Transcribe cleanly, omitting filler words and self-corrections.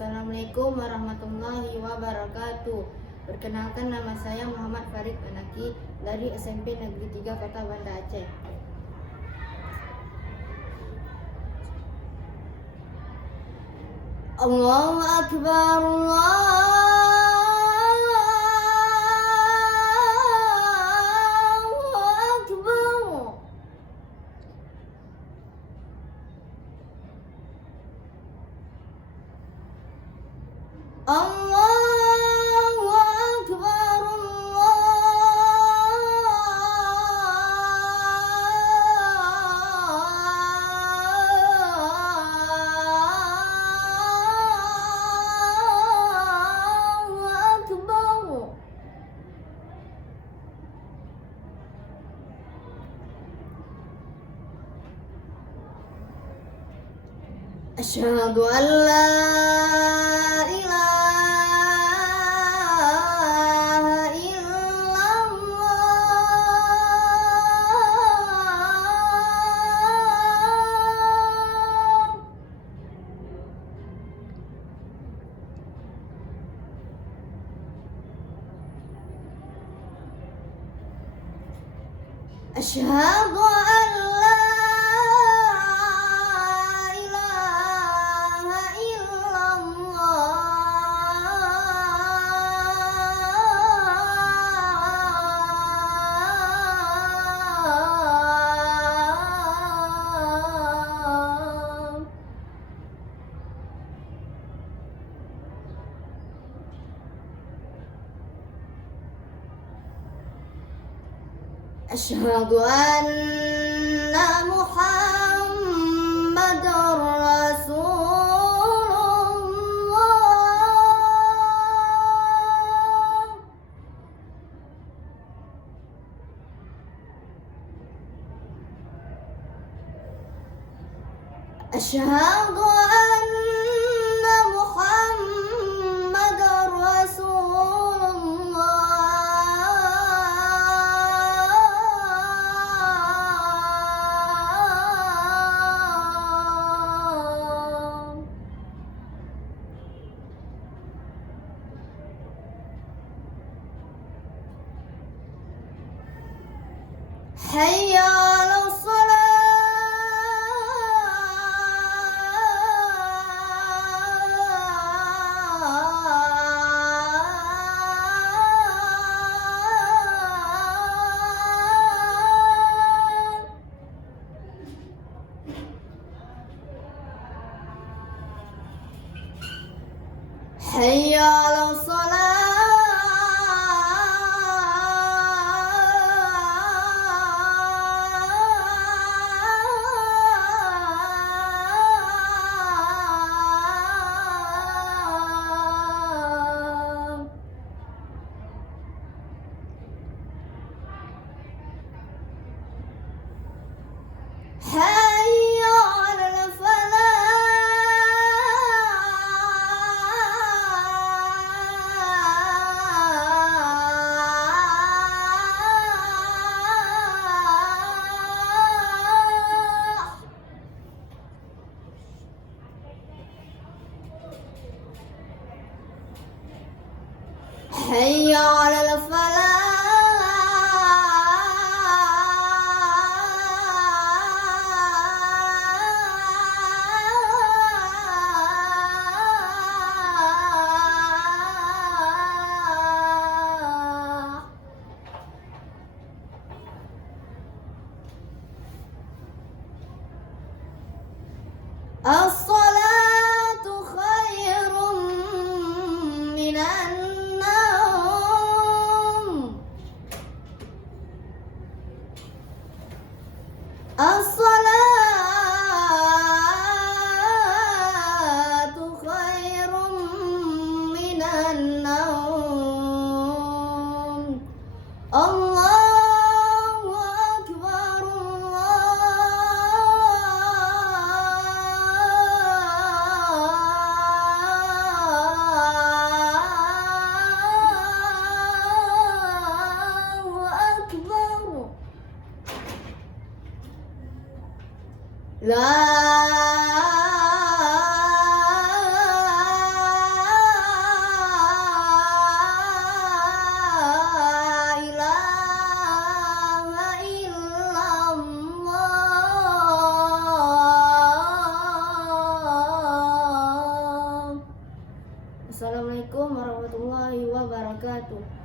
Assalamualaikum warahmatullahi wabarakatuh. Perkenalkan, nama saya Muhammad Farid Anaki dari SMP Negeri 3 Kota Banda Aceh. Allahu Akbar, Allahu Akbar. Allahu Akbar, Allahu Akbar. Asyhadu an la ilaha illallah. Asyhadu an la ilaha illallah. Asyhadu anna Muhammadar Rasulullah. Asyhadu anna Muhammadar Rasulullah. Hayya 'alas salah. Hayya 'alas salah. Hayya 'alal falah. Hayya 'alal falah. As-salatu khairum minan naum. As-salatu khairum minan naum. Allahu Akbar, Allahu Wassalamualaikum warahmatullahi wabarakatuh.